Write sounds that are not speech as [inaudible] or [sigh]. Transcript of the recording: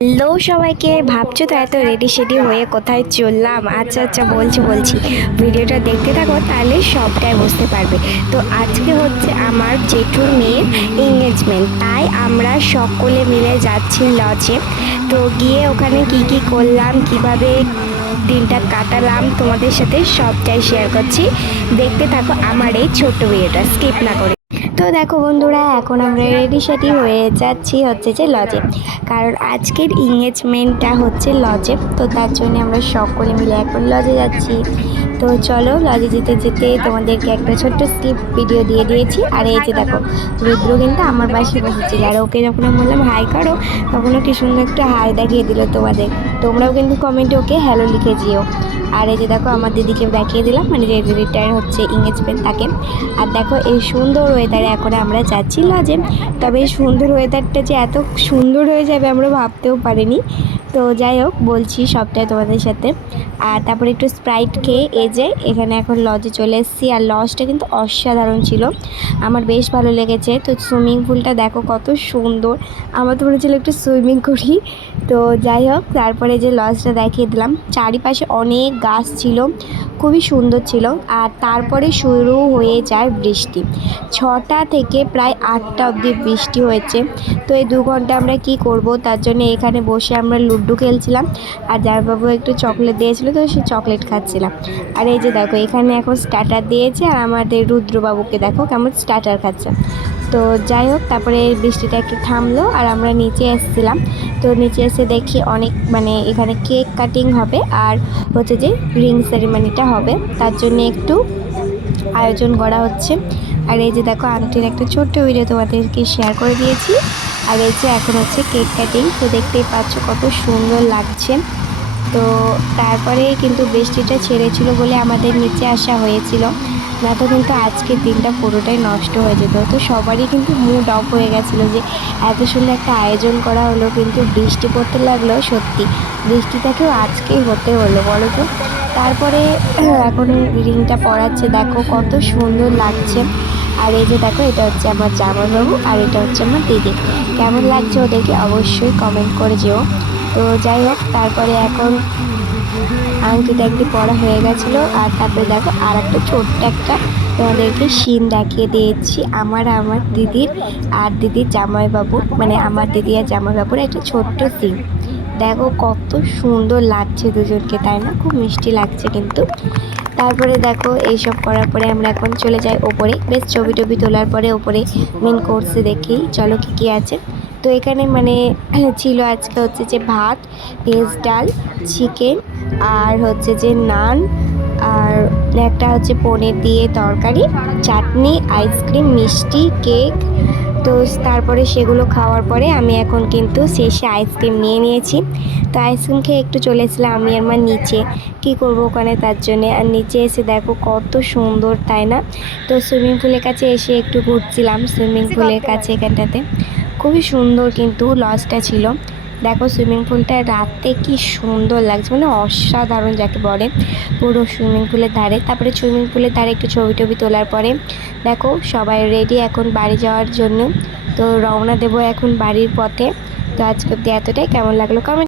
Hello সবাইকে, ভাবছ তো এত রেডি সেডি হয়ে কোথায় চললাম? আচ্ছা আচ্ছা বলছি বলছি। ভিডিওটা দেখতে থাকো, তাহলে সবটাই বুঝতে পারবে। তো আজকে হচ্ছে আমার জেঠুর মেয়ের এঙ্গেজমেন্ট তাই আমরা সকলে মিলে যাচ্ছি লজে তো গিয়ে ওখানে কি কি করলাম, কীভাবে দিনটা কাটালাম, তোমাদের সাথে সবটাই শেয়ার করছি। দেখতে থাকো আমার এই ছোট্ট ভিডিওটা স্কিপ না করে। তো দেখো বন্ধুরা, এখন আমরা রেডি সেটি হয়ে যাচ্ছি হচ্ছে যে লজে কারণ আজকের ইংগেজমেন্টটা হচ্ছে লজে তো তার জন্য আমরা সকলে মিলে এখন লজে যাচ্ছি। তো চলো লজে যেতে যেতে তোমাদেরকে একটা ছোট্ট স্কিপ ভিডিও দিয়ে দিয়েছি। আর এই যে দেখো, রুদ্র কিন্তু আমার পাশে বসেছিল। আর ওকে যখন আমি বললাম, হাই করো তখন কি সুন্দর একটা হাই দেখিয়ে দিল তোমাদের। তোমরাও কিন্তু কমেন্টে ওকে হ্যালো লিখে যেও। আর এই যে দেখো, আমার দিদিকে দেখিয়ে দিলাম মানে যে রিটায়ার হচ্ছে ইংগেজমেন্ট তাকে। আর দেখো, এই সুন্দর ওয়েদারে এখন আমরা যাচ্ছি লজে তবে এই সুন্দর ওয়েদারটা যে এত সুন্দর হয়ে যাবে, আমরা ভাবতেও পারিনি। তো যাই হোক, বলছি সবটাই তোমাদের সাথে। আর তারপরে একটু স্প্রাইট খেয়ে এই যে, এখানে এখন লজে চলে এসেছি। আর লজটা কিন্তু অসাধারণ ছিল। আমার বেশ ভালো লেগেছে। তো সুইমিং পুলটা দেখো কত সুন্দর। আমার তো মনে ছিল একটু সুইমিং করি। তো যাই হোক, তারপরে যে লজটা দেখিয়ে দিলাম। চারিপাশে অনেক গাছ ছিল। খুবই সুন্দর ছিল। আর তারপরে শুরু হয়ে যায় বৃষ্টি। ছটা থেকে প্রায় আটটা অবধি বৃষ্টি হয়েছে। তো এই দু ঘণ্টা আমরা কি করব? তার জন্য এখানে বসে আমরা লুডো খেলছিলাম আর জামাইবাবু একটু চকলেট দিয়েছিল তো সে চকলেট খাচ্ছিলাম। আর এই যে দেখো, এখানে এখন স্টার্টার দিয়েছে আর আমাদের রুদ্রবাবুকে দেখো কেমন স্টার্টার খাচ্ছে। তো যাই হোক, তারপরে বৃষ্টিটা একটু থামলো আর আমরা নিচে এসেছিলাম। তো নিচে এসে দেখি অনেক মানে এখানে কেক কাটিং হবে আর হচ্ছে যে রিং সেরিমনিটা হবে। তার জন্য একটু আয়োজন করা হচ্ছে। আর এই যে দেখো, আন্টির একটা ছোট্ট ভিডিও তোমাদেরকে শেয়ার করে দিয়েছি। আর এই যে এখন হচ্ছে কেক কাটিং তো দেখতেই পাচ্ছ কত সুন্দর লাগছে। তো তারপরে কিন্তু বৃষ্টিটা ছেড়েছিল বলে আমাদের নিচে আসা হয়েছিল। না তো কিন্তু আজকের দিনটা পুরোটাই নষ্ট হয়ে যেত। তো সবারই কিন্তু মুড অফ হয়ে গেছিল যে এত সুন্দর একটা আয়োজন করা হলো, কিন্তু বৃষ্টি পড়তে লাগল সত্যি। বৃষ্টিটাকেও আজকেই হতে হলো, বলো তো? তারপরে এখন রিংটা পড়াচ্ছে দেখো কত সুন্দর লাগছে। আর এই যে দেখো, এটা হচ্ছে আমার জামাইবাবু আর এটা হচ্ছে আমার দিদি। কেমন লাগছে ওদেরকে অবশ্যই কমেন্ট করে যেও। তো যাই হোক, তারপরে এখন আংটি টাংটি পড়া হয়ে গেছিল আর তারপরে দেখো আর একটা ছোট্ট একটা তোমাদেরকে সিন দেখিয়ে দিয়েছি। আমার আমার দিদির আর দিদির জামাইবাবু মানে আমার দিদি আর জামাইবাবুর একটা ছোট্ট সিন দেখো কত সুন্দর লাগছে দুজনকে, তাই না? খুব মিষ্টি লাগছে কিন্তু। তারপরে দেখো, এইসব করার পরে আমরা এখন চলে যাই ওপরে। বেশ ছবি টবি তোলার পরে ওপরে মেন কোর্সে দেখি, চলো কী কী আছে। তো এখানে মানে [clears throat] ছিল আজকে হচ্ছে যে ভাত, ভেজ ডাল, চিকেন, আর হচ্ছে যে নান, আর একটা হচ্ছে পনির দিয়ে তরকারি, চাটনি আইসক্রিম মিষ্টি কেক তো তারপরে সেগুলো খাওয়ার পরে আমি এখন কিন্তু শেষে আইসক্রিম নিয়ে নিয়েছি। তো আইসক্রিম খেয়ে একটু চলেছিলাম আমি আমার নিচে। কি করব ওখানে তার জন্যে? আর নিচে এসে দেখো কত সুন্দর তাই না? তো সুইমিং পুলের কাছে এসে একটু ঘুরছিলাম সুইমিং পুলের কাছে এখানটাতে। খুবই সুন্দর কিন্তু লজটা ছিল। দেখো সুইমিং পুলটা রাতে কি সুন্দর লাগছে মানে অসাধারণ যাকে বলে। পুরো সুইমিং পুলের ধারে, তারপরে সুইমিং পুলের ধারে একটু ছবি টবি তোলার পরে, দেখো সবাই রেডি এখন বাড়ি যাওয়ার জন্য। তো রওনা দেবো এখন বাড়ির পথে। তো আজকে অব্দি এতটাই, কেমন লাগল কমেন্ট